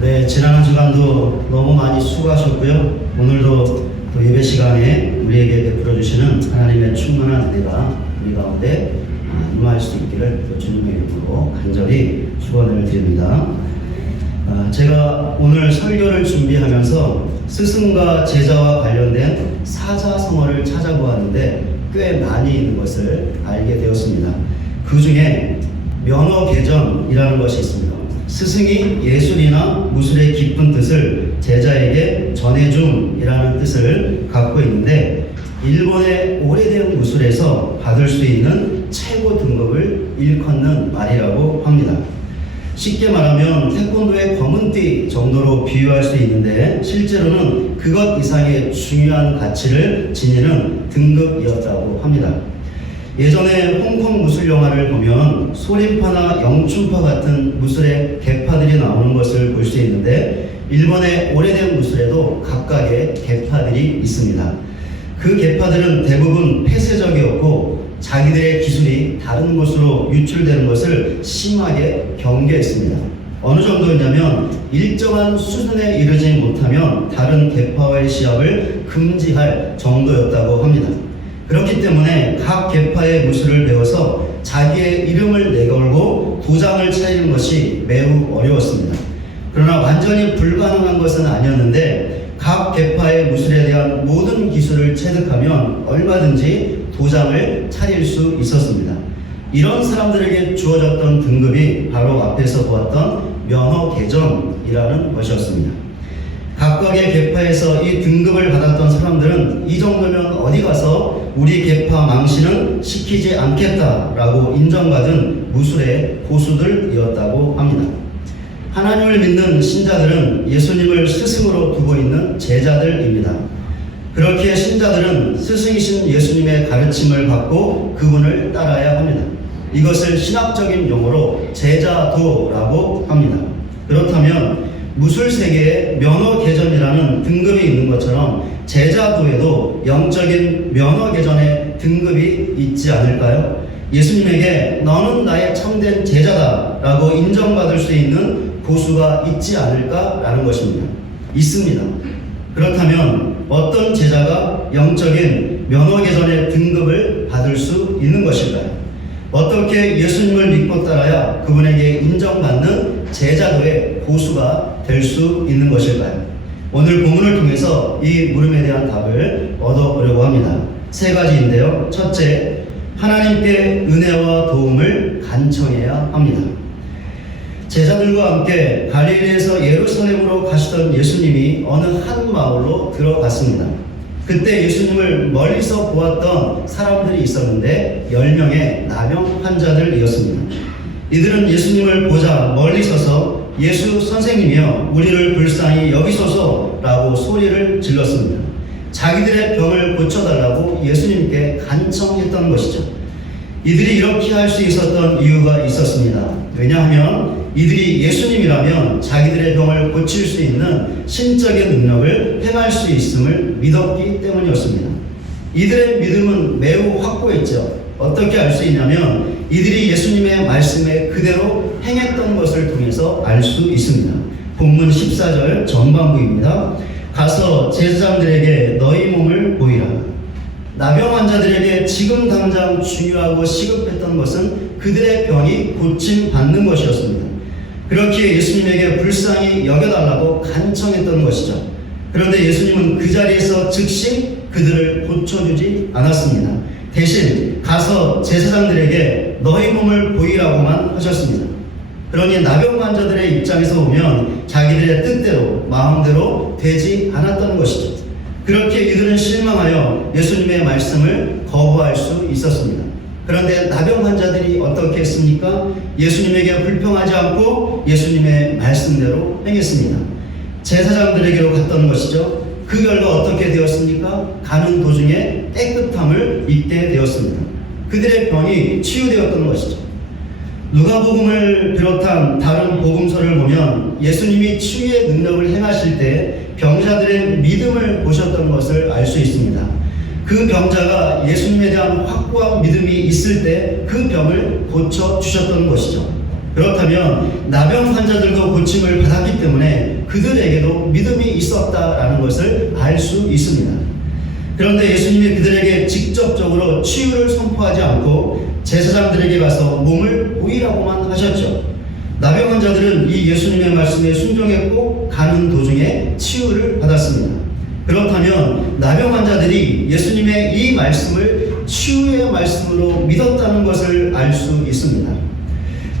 네, 지난 한 주간도 너무 많이 수고하셨고요. 오늘도 또 예배 시간에 우리에게 베풀어 주시는 하나님의 충만한 은혜가 우리 가운데 임할 수 있기를 또 주님의 이름으로 간절히 축원을 드립니다. 제가 오늘 설교를 준비하면서 스승과 제자와 관련된 사자성어를 찾아보았는데 꽤 많이 있는 것을 알게 되었습니다. 그 중에 면허개정이라는 것이 있습니다. 스승이 예술이나 무술의 깊은 뜻을 제자에게 전해줌이라는 뜻을 갖고 있는데, 일본의 오래된 무술에서 받을 수 있는 최고 등급을 일컫는 말이라고 합니다. 쉽게 말하면 태권도의 검은띠 정도로 비유할 수 있는데, 실제로는 그것 이상의 중요한 가치를 지니는 등급이었다고 합니다. 예전에 홍콩 무술 영화를 보면 소림파나 영춘파 같은 무술의 계파들이 나오는 것을 볼 수 있는데, 일본의 오래된 무술에도 각각의 계파들이 있습니다. 그 계파들은 대부분 폐쇄적이었고 자기들의 기술이 다른 곳으로 유출되는 것을 심하게 경계했습니다. 어느 정도였냐면 일정한 수준에 이르지 못하면 다른 계파와의 시합을 금지할 정도였다고 합니다. 그렇기 때문에 각 계파의 무술을 배워서 자기의 이름을 내걸고 도장을 차리는 것이 매우 어려웠습니다. 그러나 완전히 불가능한 것은 아니었는데, 각 계파의 무술에 대한 모든 기술을 체득하면 얼마든지 도장을 차릴 수 있었습니다. 이런 사람들에게 주어졌던 등급이 바로 앞에서 보았던 면허개정이라는 것이었습니다. 각각의 계파에서 이 등급을 받았던 사람들은 이 정도면 어디 가서 우리 계파 망신은 시키지 않겠다라고 인정받은 무술의 고수들이었다고 합니다. 하나님을 믿는 신자들은 예수님을 스승으로 두고 있는 제자들입니다. 그렇기에 신자들은 스승이신 예수님의 가르침을 받고 그분을 따라야 합니다. 이것을 신학적인 용어로 제자도라고 합니다. 그렇다면 무술세계에 면허계전이라는 등급이 있는 것처럼 제자도에도 영적인 면허계전의 등급이 있지 않을까요? 예수님에게 너는 나의 참된 제자다 라고 인정받을 수 있는 고수가 있지 않을까라는 것입니다. 있습니다. 그렇다면 어떤 제자가 영적인 면허계전의 등급을 받을 수 있는 것일까요? 어떻게 예수님을 믿고 따라야 그분에게 인정받는 제자도의 고수가 될 수 있는 것일까요? 오늘 본문을 통해서 이 물음에 대한 답을 얻어보려고 합니다. 세 가지인데요. 첫째, 하나님께 은혜와 도움을 간청해야 합니다. 제자들과 함께 갈릴리에서 예루살렘으로 가시던 예수님이 어느 한 마을로 들어갔습니다. 그때 예수님을 멀리서 보았던 사람들이 있었는데 10명의 나병 환자들이었습니다. 이들은 예수님을 보자 멀리 서서 예수 선생님이여 우리를 불쌍히 여기소서라고 소리를 질렀습니다. 자기들의 병을 고쳐달라고 예수님께 간청했던 것이죠. 이들이 이렇게 할 수 있었던 이유가 있었습니다. 왜냐하면 이들이 예수님이라면 자기들의 병을 고칠 수 있는 신적인 능력을 행할 수 있음을 믿었기 때문이었습니다. 이들의 믿음은 매우 확고했죠. 어떻게 알 수 있냐면 이들이 예수님의 말씀에 그대로 행했던 것을 통해서 알 수 있습니다. 본문 14절 전반부입니다. 가서 제사장들에게 너희 몸을 보이라. 나병 환자들에게 지금 당장 중요하고 시급했던 것은 그들의 병이 고침받는 것이었습니다. 그렇기에 예수님에게 불쌍히 여겨달라고 간청했던 것이죠. 그런데 예수님은 그 자리에서 즉시 그들을 고쳐주지 않았습니다. 대신 가서 제사장들에게 너희 몸을 보이라고만 하셨습니다. 그러니 나병 환자들의 입장에서 보면 자기들의 뜻대로 마음대로 되지 않았던 것이죠. 그렇게 이들은 실망하여 예수님의 말씀을 거부할 수 있었습니다. 그런데 나병 환자들이 어떻게 했습니까? 예수님에게 불평하지 않고 예수님의 말씀대로 행했습니다. 제사장들에게로 갔던 것이죠. 그 결과 어떻게 되었습니까? 가는 도중에 깨끗함을 입게 되었습니다. 그들의 병이 치유되었던 것이죠. 누가복음을 비롯한 다른 복음서를 보면 예수님이 치유의 능력을 행하실 때 병자들의 믿음을 보셨던 것을 알 수 있습니다. 그 병자가 예수님에 대한 확고한 믿음이 있을 때 그 병을 고쳐주셨던 것이죠. 그렇다면 나병 환자들도 고침을 받았기 때문에 그들에게도 믿음이 있었다라는 것을 알 수 있습니다. 그런데 예수님이 그들에게 직접적으로 치유를 선포하지 않고 제사장들에게 가서 몸을 보이라고만 하셨죠. 나병 환자들은 이 예수님의 말씀에 순종했고 가는 도중에 치유를 받았습니다. 그렇다면 나병 환자들이 예수님의 이 말씀을 치유의 말씀으로 믿었다는 것을 알 수 있습니다.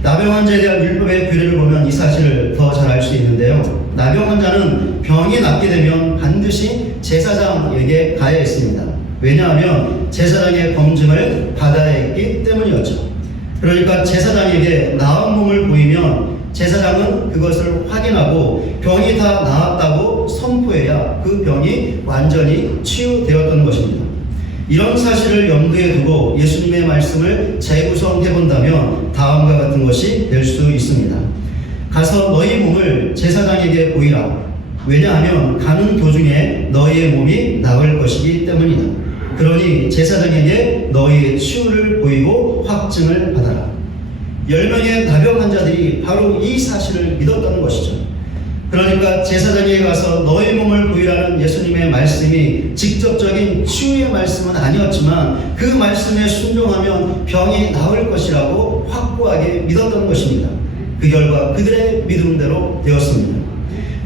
나병 환자에 대한 율법의 규례를 보면 이 사실을 더 잘 알 수 있는데요. 나병 환자는 병이 낫게 되면 반드시 제사장에게 가야 했습니다. 왜냐하면 제사장의 검증을 받아야 했기 때문이었죠. 그러니까 제사장에게 나은 몸을 보이면 제사장은 그것을 확인하고 병이 다 나았다고 선포해야 그 병이 완전히 치유되었던 것입니다. 이런 사실을 염두에 두고 예수님의 말씀을 재구성해 본다면 다음과 같은 것이 될 수 있습니다. 가서 너희 몸을 제사장에게 보이라. 왜냐하면 가는 도중에 너희의 몸이 나을 것이기 때문이다. 그러니 제사장에게 너희의 치유를 보이고 확증을 받아라. 10명의 나병 환자들이 바로 이 사실을 믿었다는 것이죠. 그러니까 제사장에게 가서 너희 몸을 보이라는 예수님의 말씀이 직접적인 치유의 말씀은 아니었지만 그 말씀에 순종하면 병이 나을 것이라고 확고하게 믿었던 것입니다. 그 결과 그들의 믿음대로 되었습니다.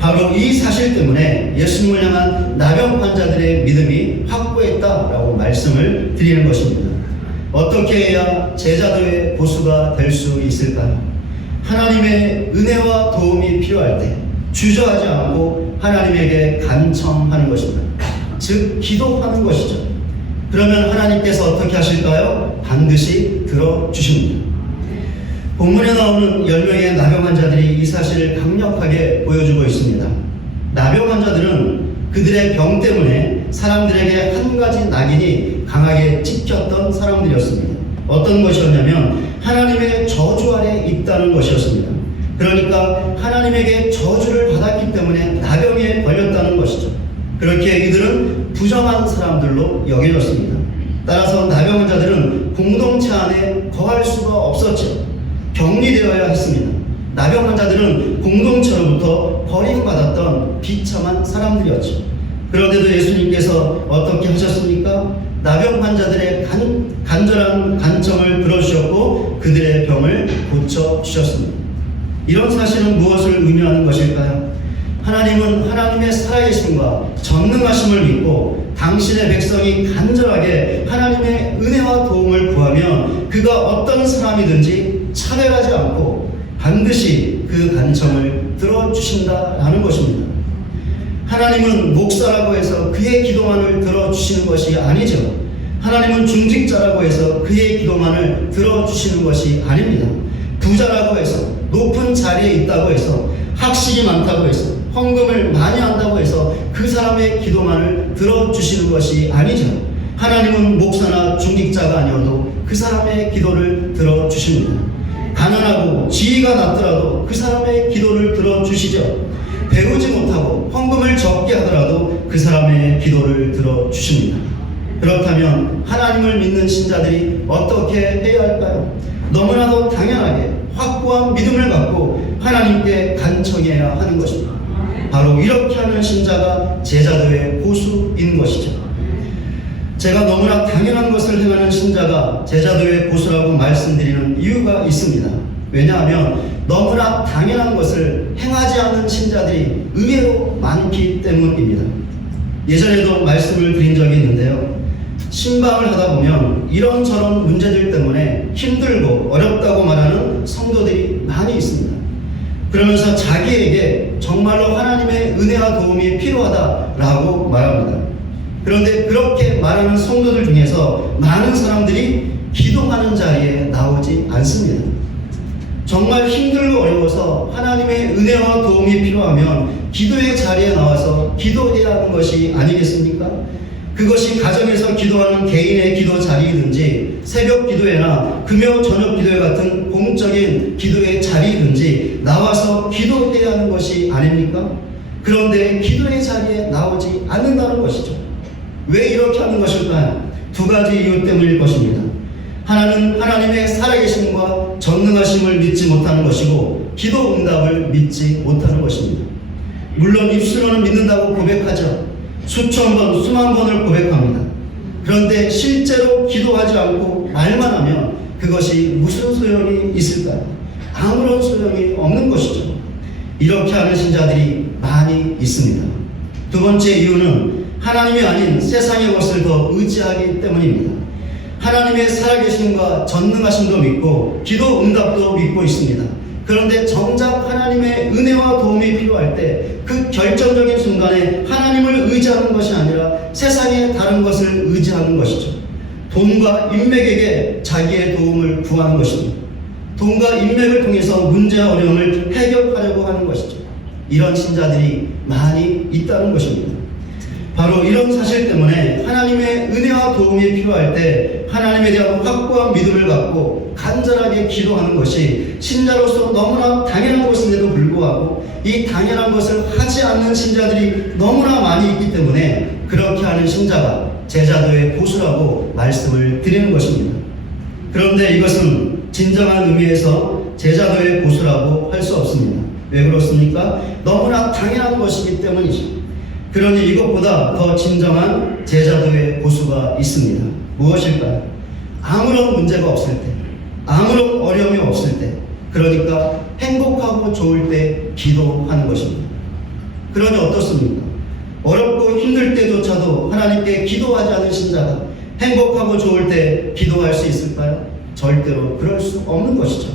바로 이 사실 때문에 예수님을 향한 나병 환자들의 믿음이 확고했다라고 말씀을 드리는 것입니다. 어떻게 해야 제자도의 고수가 될 수 있을까요? 하나님의 은혜와 도움이 필요할 때 주저하지 않고 하나님에게 간청하는 것입니다. 즉 기도하는 것이죠. 그러면 하나님께서 어떻게 하실까요? 반드시 들어주십니다. 본문에 나오는 10명의 나병 환자들이 이 사실을 강력하게 보여주고 있습니다. 나병 환자들은 그들의 병 때문에 사람들에게 한 가지 낙인이 강하게 찍혔던 사람들이었습니다. 어떤 것이었냐면 하나님의 저주 아래 있다는 것이었습니다. 그러니까 하나님에게 저주를 받았기 때문에 나병에 걸렸다는 것이죠. 그렇게 이들은 부정한 사람들로 여겨졌습니다. 따라서 나병 환자들은 공동체 안에 거할 수가 없었죠. 격리되어야 했습니다. 나병 환자들은 공동체로부터 버림받았던 비참한 사람들이었죠. 그런데도 예수님께서 어떻게 하셨습니까? 나병 환자들의 간절한 간청을 들어주셨고 그들의 병을 고쳐주셨습니다. 이런 사실은 무엇을 의미하는 것일까요? 하나님은 하나님의 살아계심과 전능하심을 믿고 당신의 백성이 간절하게 하나님의 은혜와 도움을 구하면 그가 어떤 사람이든지 차별하지 않고 반드시 그 간청을 들어주신다라는 것입니다. 하나님은 목사라고 해서 그의 기도만을 들어주시는 것이 아니죠. 하나님은 중직자라고 해서 그의 기도만을 들어주시는 것이 아닙니다. 부자라고 해서 높은 자리에 있다고 해서 학식이 많다고 해서 헌금을 많이 한다고 해서 그 사람의 기도만을 들어주시는 것이 아니죠. 하나님은 목사나 중직자가 아니어도 그 사람의 기도를 들어주십니다. 가난하고 지위가 낮더라도 그 사람의 기도를 들어주시죠. 배우지 못하고 헌금을 적게 하더라도 그 사람의 기도를 들어주십니다. 그렇다면 하나님을 믿는 신자들이 어떻게 해야 할까요? 너무나도 당연하게 확고한 믿음을 갖고 하나님께 간청해야 하는 것입니다. 바로 이렇게 하는 신자가 제자도의 보수인 것이죠. 제가 너무나 당연한 것을 행하는 신자가 제자도의 보수라고 말씀드리는 이유가 있습니다. 왜냐하면 너무나 당연한 것을 행하지 않는 신자들이 의외로 많기 때문입니다. 예전에도 말씀을 드린 적이 있는데요. 신방을 하다 보면 이런저런 문제들 때문에 힘들고 어렵다고 말하는 성도들이 많이 있습니다. 그러면서 자기에게 정말로 하나님의 은혜와 도움이 필요하다라고 말합니다. 그런데 그렇게 말하는 성도들 중에서 많은 사람들이 기도하는 자리에 나오지 않습니다. 정말 힘들고 어려워서 하나님의 은혜와 도움이 필요하면 기도의 자리에 나와서 기도해야 하는 것이 아니겠습니까? 그것이 가정에서 기도하는 개인의 기도 자리이든지 새벽 기도회나 금요 저녁 기도회 같은 공적인 기도의 자리이든지 나와서 기도해야 하는 것이 아닙니까? 그런데 기도의 자리에 나오지 않는다는 것이죠. 왜 이렇게 하는 것일까요? 두 가지 이유 때문일 것입니다. 하나는 하나님의 살아계심과 전능하심을 믿지 못하는 것이고 기도 응답을 믿지 못하는 것입니다. 물론 입술로는 믿는다고 고백하죠. 수천 번, 수만 번을 고백합니다. 그런데 실제로 기도하지 않고 말만 하면 그것이 무슨 소용이 있을까요? 아무런 소용이 없는 것이죠. 이렇게 하는 신자들이 많이 있습니다. 두 번째 이유는 하나님이 아닌 세상의 것을 더 의지하기 때문입니다. 하나님의 살아계심과 전능하심도 믿고 기도 응답도 믿고 있습니다. 그런데 정작 하나님의 은혜와 도움이 필요할 때 그 결정적인 순간에 하나님을 의지하는 것이 아니라 세상의 다른 것을 의지하는 것이죠. 돈과 인맥에게 자기의 도움을 구하는 것입니다. 돈과 인맥을 통해서 문제와 어려움을 해결하려고 하는 것이죠. 이런 신자들이 많이 있다는 것입니다. 바로 이런 사실 때문에 하나님의 은혜와 도움이 필요할 때 하나님에 대한 확고한 믿음을 갖고 간절하게 기도하는 것이 신자로서 너무나 당연한 것인데도 불구하고 이 당연한 것을 하지 않는 신자들이 너무나 많이 있기 때문에 그렇게 하는 신자가 제자도의 보수라고 말씀을 드리는 것입니다. 그런데 이것은 진정한 의미에서 제자도의 보수라고 할 수 없습니다. 왜 그렇습니까? 너무나 당연한 것이기 때문이죠. 그러니 이것보다 더 진정한 제자도의 보수가 있습니다. 무엇일까요? 아무런 문제가 없을 때, 아무런 어려움이 없을 때, 그러니까 행복하고 좋을 때 기도하는 것입니다. 그러니 어떻습니까? 어렵고 힘들 때조차도 하나님께 기도하지 않은 신자가 행복하고 좋을 때 기도할 수 있을까요? 절대로 그럴 수 없는 것이죠.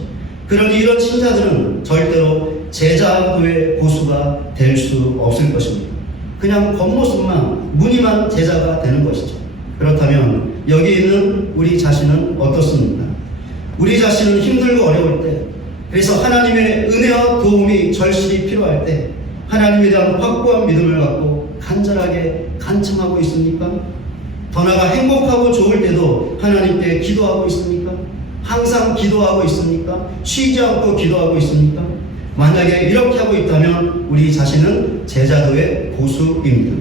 그러니 이런 신자들은 절대로 제자도의 보수가 될 수 없을 것입니다. 그냥 겉모습만, 무늬만 제자가 되는 것이죠. 그렇다면 여기 있는 우리 자신은 어떻습니까? 우리 자신은 힘들고 어려울 때 그래서 하나님의 은혜와 도움이 절실히 필요할 때 하나님에 대한 확고한 믿음을 갖고 간절하게 간청하고 있습니까? 더 나아가 행복하고 좋을 때도 하나님께 기도하고 있습니까? 항상 기도하고 있습니까? 쉬지 않고 기도하고 있습니까? 만약에 이렇게 하고 있다면 우리 자신은 제자도의 고수입니다.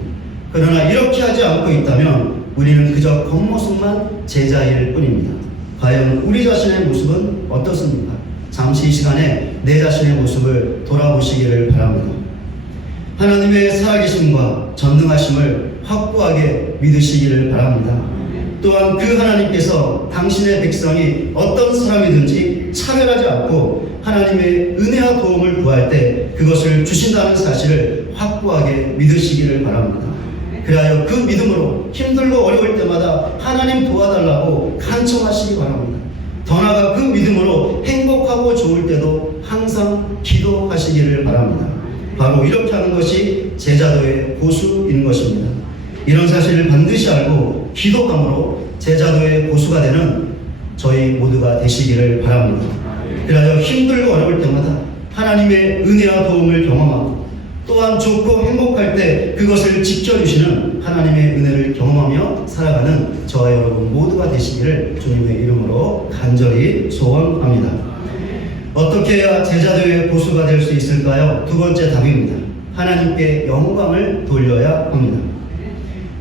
그러나 이렇게 하지 않고 있다면 우리는 그저 겉모습만 제자일 뿐입니다. 과연 우리 자신의 모습은 어떻습니까? 잠시 이 시간에 내 자신의 모습을 돌아보시기를 바랍니다. 하나님의 살아계심과 전능하심을 확고하게 믿으시기를 바랍니다. 또한 그 하나님께서 당신의 백성이 어떤 사람이든지 차별하지 않고 하나님의 은혜와 도움을 구할 때 그것을 주신다는 사실을 확고하게 믿으시기를 바랍니다. 그리하여 그 믿음으로 힘들고 어려울 때마다 하나님 도와달라고 간청하시기 바랍니다. 더 나아가 그 믿음으로 행복하고 좋을 때도 항상 기도하시기를 바랍니다. 바로 이렇게 하는 것이 제자도의 고수인 것입니다. 이런 사실을 반드시 알고 기도함으로 제자도의 고수가 되는 저희 모두가 되시기를 바랍니다. 그리하여 힘들고 어려울 때마다 하나님의 은혜와 도움을 경험하고 또한 좋고 행복할 때 그것을 지켜주시는 하나님의 은혜를 경험하며 살아가는 저와 여러분 모두가 되시기를 주님의 이름으로 간절히 소원합니다. 어떻게 해야 제자도의 고수가 될 수 있을까요? 두 번째 답입니다. 하나님께 영광을 돌려야 합니다.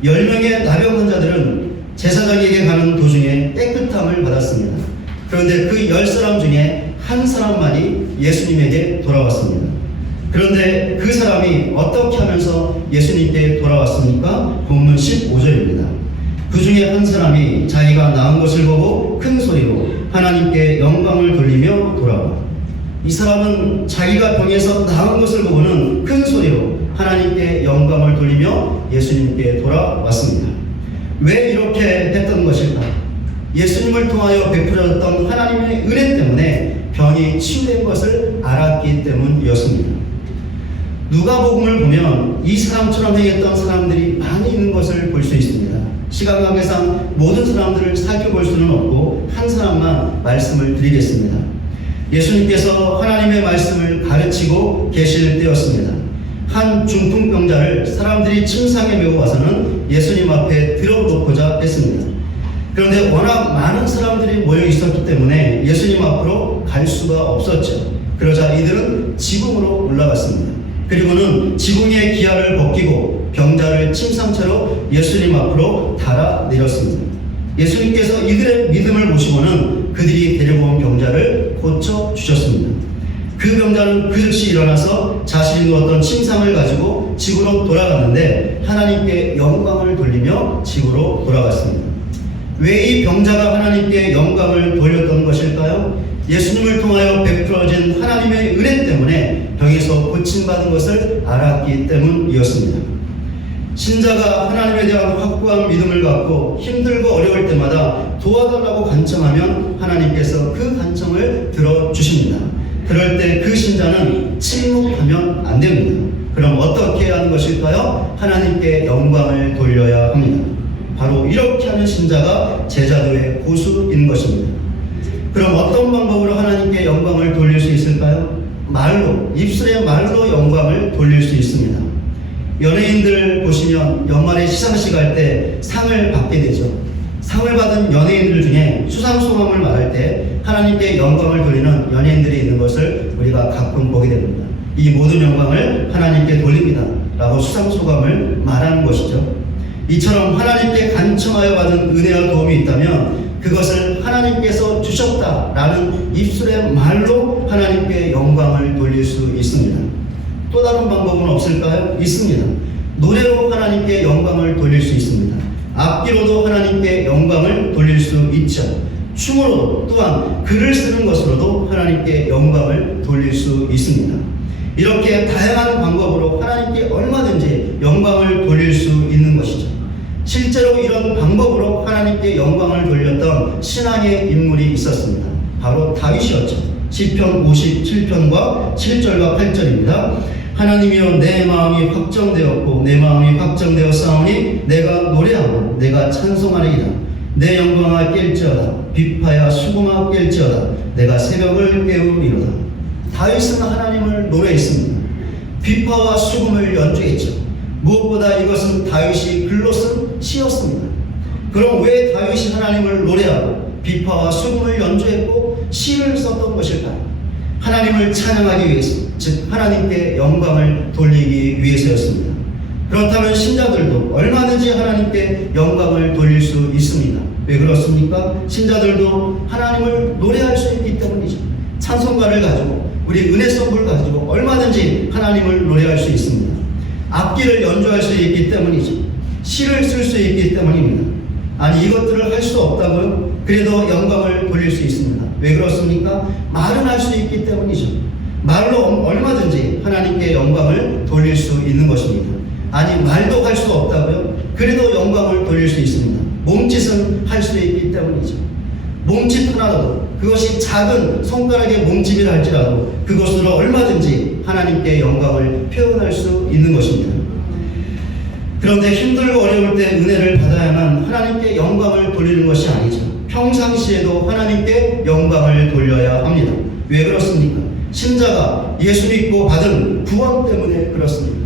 10명의 나병 환자들은 제사장에게 가는 도중에 깨끗함을 받았습니다. 그런데 그 10사람 중에 한 사람만이 예수님에게 돌아왔습니다. 그런데 그 사람이 어떻게 하면서 예수님께 돌아왔습니까? 본문 15절입니다. 그 중에 한 사람이 자기가 나은 것을 보고 큰 소리로 하나님께 영광을 돌리며 돌아와. 이 사람은 자기가 병에서 나은 것을 보고는 큰 소리로 하나님께 영광을 돌리며 예수님께 돌아왔습니다. 왜 이렇게 했던 것일까? 예수님을 통하여 베풀어졌던 하나님의 은혜 때문에 병이 치유된 것을 알았기 때문이었습니다. 누가복음을 보면 이 사람처럼 행했던 사람들이 많이 있는 것을 볼 수 있습니다. 시간 관계상 모든 사람들을 살펴볼 수는 없고 한 사람만 말씀을 드리겠습니다. 예수님께서 하나님의 말씀을 가르치고 계실 때였습니다. 한 중풍병자를 사람들이 침상에 메고 와서는 예수님 앞에 들어놓고자 했습니다. 그런데 워낙 많은 사람들이 모여 있었기 때문에 예수님 앞으로 갈 수가 없었죠. 그러자 이들은 지붕으로 올라갔습니다. 그리고는 지붕의 기아를 벗기고 병자를 침상채로 예수님 앞으로 달아 내렸습니다. 예수님께서 이들의 믿음을 보시고는 그들이 데리고 온 병자를 고쳐주셨습니다. 그 병자는 즉시 일어나서 자신이 누웠던 침상을 가지고 집으로 돌아갔는데 하나님께 영광을 돌리며 집으로 돌아갔습니다. 왜 이 병자가 하나님께 영광을 돌렸던 것일까요? 예수님을 통하여 베풀어진 하나님의 은혜 때문에 병에서 고침받은 것을 알았기 때문이었습니다. 신자가 하나님에 대한 확고한 믿음을 갖고 힘들고 어려울 때마다 도와달라고 간청하면 하나님께서 그 간청을 들어주십니다. 그럴 때 그 신자는 침묵하면 안 됩니다. 그럼 어떻게 해야 하는 것일까요? 하나님께 영광을 돌려야 합니다. 바로 이렇게 하는 신자가 제자도의 고수인 것입니다. 그럼 어떤 방법으로 하나님께 영광을 돌릴 수 있을까요? 말로, 입술의 말로 영광을 돌릴 수 있습니다. 연예인들 보시면 연말에 시상식 할 때 상을 받게 되죠. 상을 받은 연예인들 중에 수상소감을 말할 때 하나님께 영광을 돌리는 연예인들이 있는 것을 우리가 가끔 보게 됩니다. 이 모든 영광을 하나님께 돌립니다 라고 수상소감을 말하는 것이죠. 이처럼 하나님께 간청하여 받은 은혜와 도움이 있다면 그것을 하나님께서 주셨다라는 입술의 말로 하나님께 영광을 돌릴 수 있습니다. 또 다른 방법은 없을까요? 있습니다. 노래로 하나님께 영광을 돌릴 수 있습니다. 악기로도 하나님께 영광을 돌릴 수 있죠. 춤으로 또한 글을 쓰는 것으로도 하나님께 영광을 돌릴 수 있습니다. 이렇게 다양한 방법으로 하나님께 얼마든지 영광을 돌릴 수 있는 것이죠. 실제로 이런 방법으로 하나님께 영광을 돌렸던 신앙의 인물이 있었습니다. 바로 다윗이었죠. 시편 57편과 7절과 8절입니다. 하나님이여 내 마음이 확정되었고 내 마음이 확정되었사오니 내가 노래하고 내가 찬송하리이다. 내 영광아 깰지어다. 비파야 수금아 깰지어다. 내가 새벽을 깨우리로다. 다윗은 하나님을 노래했습니다. 비파와 수금을 연주했죠. 무엇보다 이것은 다윗이 글로 쓴 시였습니다. 그럼 왜 다윗이 하나님을 노래하고 비파와 수금을 연주했고 시를 썼던 것일까요? 하나님을 찬양하기 위해서, 즉 하나님께 영광을 돌리기 위해서였습니다. 그렇다면 신자들도 얼마든지 하나님께 영광을 돌릴 수 있습니다. 왜 그렇습니까? 신자들도 하나님을 노래할 수 있기 때문이죠. 찬송가를 가지고, 우리 은혜 선물 가지고 얼마든지 하나님을 노래할 수 있습니다. 악기를 연주할 수 있기 때문이죠. 시를 쓸 수 있기 때문입니다. 아니, 이것들을 할 수 없다고요? 그래도 영광을 돌릴 수 있습니다. 왜 그렇습니까? 말은 할 수 있기 때문이죠. 말로 얼마든지 하나님께 영광을 돌릴 수 있는 것입니다. 아니, 말도 할 수 없다고요? 그래도 영광을 돌릴 수 있습니다. 몸짓은 할 수 있기 때문이죠. 몸짓 하나라도, 그것이 작은 손가락의 몸짓이라 할지라도 그것으로 얼마든지 하나님께 영광을 표현할 수 있는 것입니다. 그런데 힘들고 어려울 때 은혜를 받아야만 하나님께 영광을 돌리는 것이 아니죠. 평상시에도 하나님께 영광을 돌려야 합니다. 왜 그렇습니까? 신자가 예수 믿고 받은 구원 때문에 그렇습니다.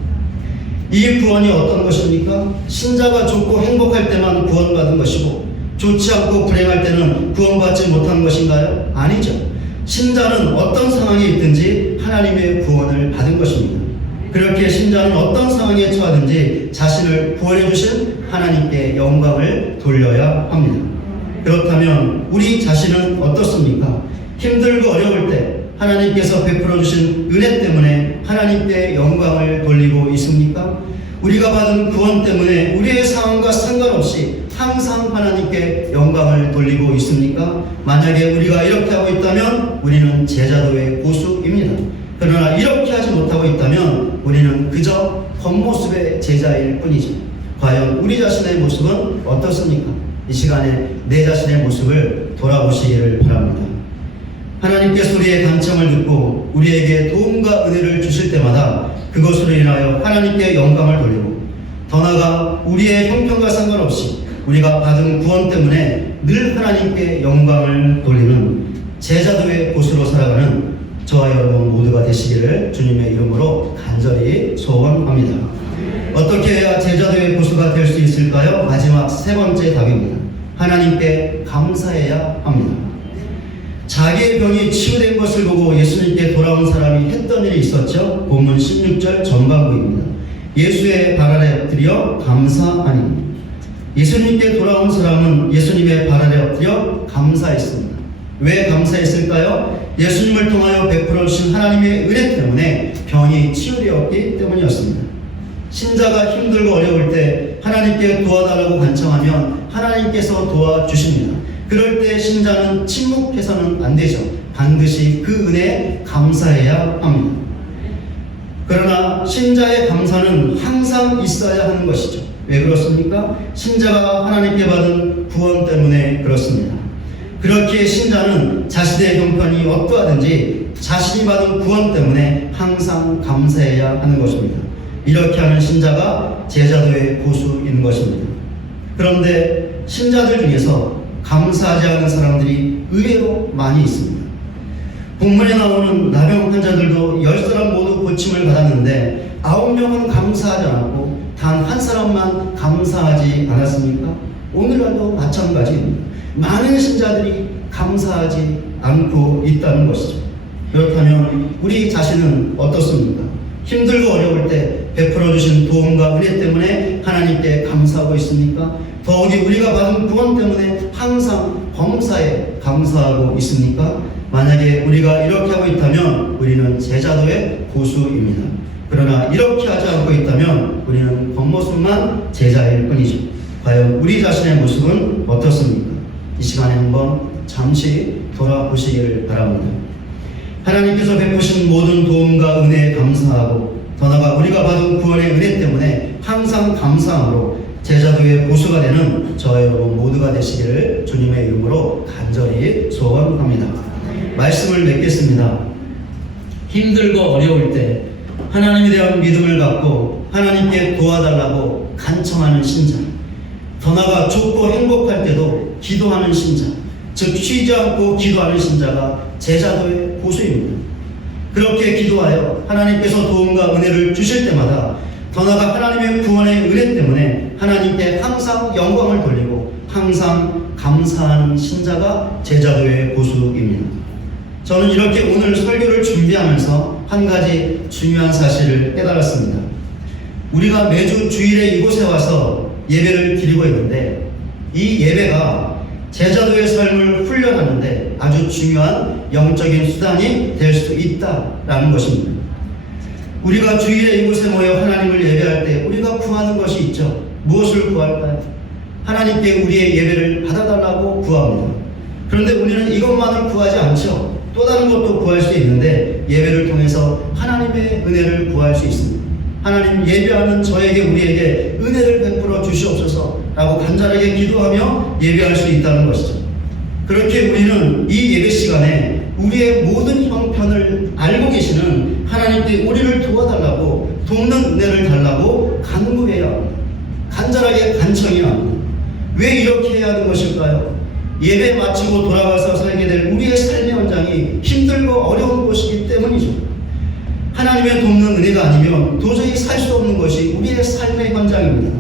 이 구원이 어떤 것입니까? 신자가 좋고 행복할 때만 구원받은 것이고 좋지 않고 불행할 때는 구원받지 못한 것인가요? 아니죠. 신자는 어떤 상황에 있든지 하나님의 구원을 받은 것입니다. 그렇게 신자는 어떤 상황에 처하든지 자신을 구원해 주신 하나님께 영광을 돌려야 합니다. 그렇다면 우리 자신은 어떻습니까? 힘들고 어려울 때 하나님께서 베풀어 주신 은혜 때문에 하나님께 영광을 돌리고 있습니까? 우리가 받은 구원 때문에 우리의 상황과 상관없이 항상 하나님께 영광을 돌리고 있습니까? 만약에 우리가 이렇게 하고 있다면 우리는 제자도의 고수입니다. 그러나 이렇게 하지 못하고 있다면 우리는 그저 겉모습의 제자일 뿐이죠. 과연 우리 자신의 모습은 어떻습니까? 이 시간에 내 자신의 모습을 돌아보시기를 바랍니다. 하나님께서 우리의 간청을 듣고 우리에게 도움과 은혜를 주실 때마다 그것으로 인하여 하나님께 영광을 돌리고, 더 나아가 우리의 형편과 상관없이 우리가 받은 구원 때문에 늘 하나님께 영광을 돌리는 제자도의 고수로 살아가는 저와 여러분 모두가 되시기를 주님의 이름으로 간절히 소원합니다. 어떻게 해야 제자도의 고수가 될 수 있을까요? 마지막 세 번째 답입니다. 하나님께 감사해야 합니다. 자기의 병이 치유된 것을 보고 예수님께 돌아온 사람이 했던 일이 있었죠. 본문 16절 전반부입니다. 예수의 발 아래 엎드려 감사하니. 예수님께 돌아온 사람은 예수님의 발 아래 엎드려 감사했습니다. 왜 감사했을까요? 예수님을 통하여 베풀어 주신 하나님의 은혜 때문에 병이 치유되었기 때문이었습니다. 신자가 힘들고 어려울 때 하나님께 도와달라고 간청하면 하나님께서 도와주십니다. 그럴 때 신자는 침묵해서는 안 되죠. 반드시 그 은혜에 감사해야 합니다. 그러나 신자의 감사는 항상 있어야 하는 것이죠. 왜 그렇습니까? 신자가 하나님께 받은 구원 때문에 그렇습니다. 그렇기에 신자는 자신의 형편이 어떠하든지 자신이 받은 구원 때문에 항상 감사해야 하는 것입니다. 이렇게 하는 신자가 제자도의 고수인 것입니다. 그런데 신자들 중에서 감사하지 않는 사람들이 의외로 많이 있습니다. 본문에 나오는 나병 환자들도 10사람 모두 고침을 받았는데 9명은 감사하지 않았고 단 한 사람만 감사하지 않았습니까? 오늘날도 마찬가지입니다. 많은 신자들이 감사하지 않고 있다는 것이죠. 그렇다면 우리 자신은 어떻습니까? 힘들고 어려울 때 베풀어 주신 도움과 은혜 때문에 하나님께 감사하고 있습니까? 더욱이 우리가 받은 구원 때문에 항상 범사에 감사하고 있습니까? 만약에 우리가 이렇게 하고 있다면 우리는 제자도의 고수입니다. 그러나 이렇게 하지 않고 있다면 우리는 겉모습만 제자일 뿐이죠. 과연 우리 자신의 모습은 어떻습니까? 이 시간에 한번 잠시 돌아보시기를 바랍니다. 하나님께서 베푸신 모든 도움과 은혜에 감사하고, 더 나아가 우리가 받은 구원의 은혜 때문에 항상 감사함으로 제자도의 고수가 되는 저와 여러분 모두가 되시기를 주님의 이름으로 간절히 소원합니다. 말씀을 맺겠습니다. 힘들고 어려울 때 하나님에 대한 믿음을 갖고 하나님께 도와달라고 간청하는 신자, 더 나아가 좋고 행복할 때도 기도하는 신자, 즉 쉬지 않고 기도하는 신자가 제자도의 고수입니다. 그렇게 기도하여 하나님께서 도움과 은혜를 주실 때마다 더 나아가 하나님의 구원의 은혜 때문에 하나님께 항상 영광을 돌리고 항상 감사하는 신자가 제자도의 고수입니다. 저는 이렇게 오늘 설교를 준비하면서 한 가지 중요한 사실을 깨달았습니다. 우리가 매주 주일에 이곳에 와서 예배를 드리고 있는데 이 예배가 제자도의 삶을 훈련하는데 아주 중요한 영적인 수단이 될 수 있다라는 것입니다. 우리가 주일에 이곳에 모여 하나님을 예배할 때 우리가 구하는 것이 있죠. 무엇을 구할까요? 하나님께 우리의 예배를 받아달라고 구합니다. 그런데 우리는 이것만을 구하지 않죠. 또 다른 것도 구할 수 있는데 예배를 통해서 하나님의 은혜를 구할 수 있습니다. 하나님, 예배하는 저에게 우리에게 은혜를 베풀어 주시옵소서 라고 간절하게 기도하며 예배할 수 있다는 것이죠. 그렇게 우리는 이 예배 시간에 우리의 모든 형편을 알고 계시는 하나님께 우리를 도와달라고 돕는 은혜를 달라고 간구해야 합니다. 간절하게 간청해야 합니다. 왜 이렇게 해야 하는 것일까요? 예배 마치고 돌아가서 살게 될 우리의 삶의 현장이 힘들고 어려운 것이기 때문이죠. 하나님의 돕는 은혜가 아니면 도저히 살 수 없는 것이 우리의 삶의 현장입니다.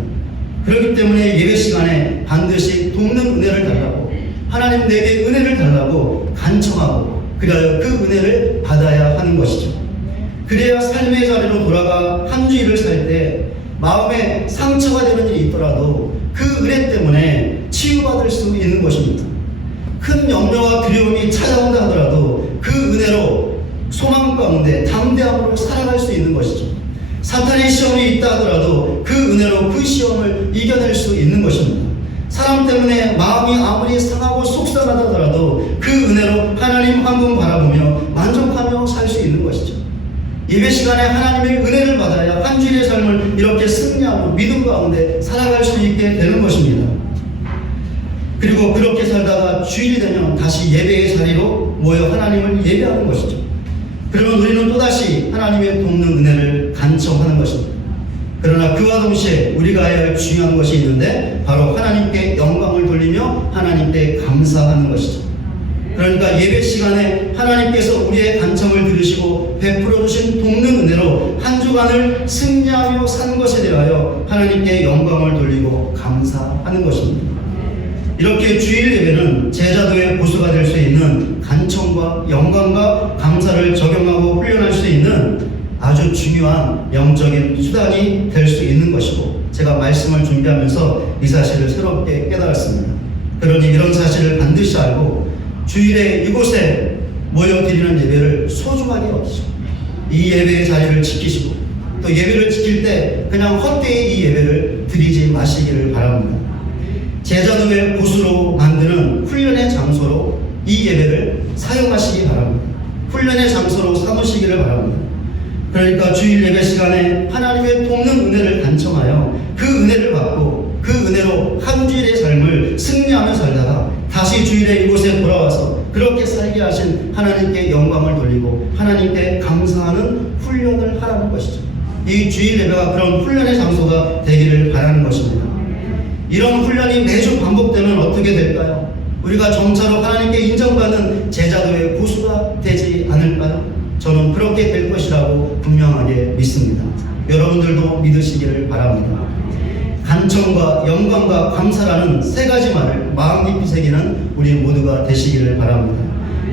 그렇기 때문에 예배 시간에 반드시 돕는 은혜를 달라고, 하나님 내게 은혜를 달라고 간청하고 그래야 그 은혜를 받아야 하는 것이죠. 그래야 삶의 자리로 돌아가 한 주일을 살 때 마음에 상처가 되는 일이 있더라도 그 은혜 때문에 치유받을 수 있는 것입니다. 큰 염려와 두려움이 찾아온다 하더라도 그 은혜로 소망 가운데 담대함으로 살아갈 수 있는 것이죠. 사탄의 시험이 있다 하더라도 그 은혜로 그 시험을 이겨낼 수 있는 것입니다. 사람 때문에 마음이 아무리 상하고 속상하다 하더라도 그 은혜로 하나님 한 분 바라보며 만족하며 살 수 있는 것이죠. 예배 시간에 하나님의 은혜를 받아야 한 주일의 삶을 이렇게 승리하고 믿음 가운데 살아갈 수 있게 되는 것입니다. 그리고 그렇게 살다가 주일이 되면 다시 예배의 자리로 모여 하나님을 예배하는 것이죠. 그러면 우리는 또다시 하나님의 돕는 은혜를 간청하는 것입니다. 그러나 그와 동시에 우리가 해야 할 중요한 것이 있는데 바로 하나님께 영광을 돌리며 하나님께 감사하는 것이죠. 그러니까 예배 시간에 하나님께서 우리의 간청을 들으시고 베풀어 주신 돕는 은혜로 한 주간을 승리하며 산 것에 대하여 하나님께 영광을 돌리고 감사하는 것입니다. 이렇게 주일 예배는 제자도의 고수가 될 수 있는 간청과 영광과 감사를 적용하고 훈련할 수 있는 아주 중요한 영적인 수단이 될 수 있는 것이고, 제가 말씀을 준비하면서 이 사실을 새롭게 깨달았습니다. 그러니 이런 사실을 반드시 알고 주일에 이곳에 모여드리는 예배를 소중하게 여기시고 이 예배의 자리를 지키시고 또 예배를 지킬 때 그냥 헛되이 이 예배를 드리지 마시기를 바랍니다. 제자도의 고수로 만드는 훈련의 장소로 이 예배를 사용하시기 바랍니다. 훈련의 장소로 삼으시기를 바랍니다. 그러니까 주일 예배 시간에 하나님의 돕는 은혜를 간청하여 그 은혜를 받고 그 은혜로 한 주일의 삶을 승리하며 살다가 다시 주일에 이곳에 돌아와서 그렇게 살게 하신 하나님께 영광을 돌리고 하나님께 감사하는 훈련을 하라는 것이죠. 이 주일 예배가 그런 훈련의 장소가 되기를 바라는 것입니다. 이런 훈련이 매주 반복되면 어떻게 될까요? 우리가 점차로 하나님께 인정받는 제자도의 고수가 되지 않을까요? 저는 그렇게 될 것이라고 분명하게 믿습니다. 여러분들도 믿으시기를 바랍니다. 간청과 영광과 감사라는 세 가지 말을 마음 깊이 새기는 우리 모두가 되시기를 바랍니다.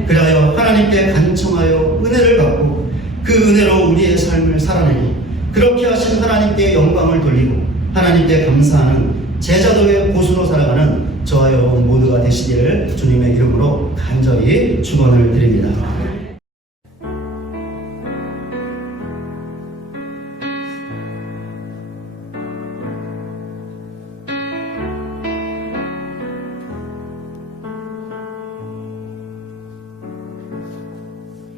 그리하여 하나님께 간청하여 은혜를 받고 그 은혜로 우리의 삶을 살아내고 그렇게 하신 하나님께 영광을 돌리고 하나님께 감사하는 제자도의 고수로 살아가는 저와 여러분 모두가 되시기를 주님의 이름으로 간절히 축원을 드립니다.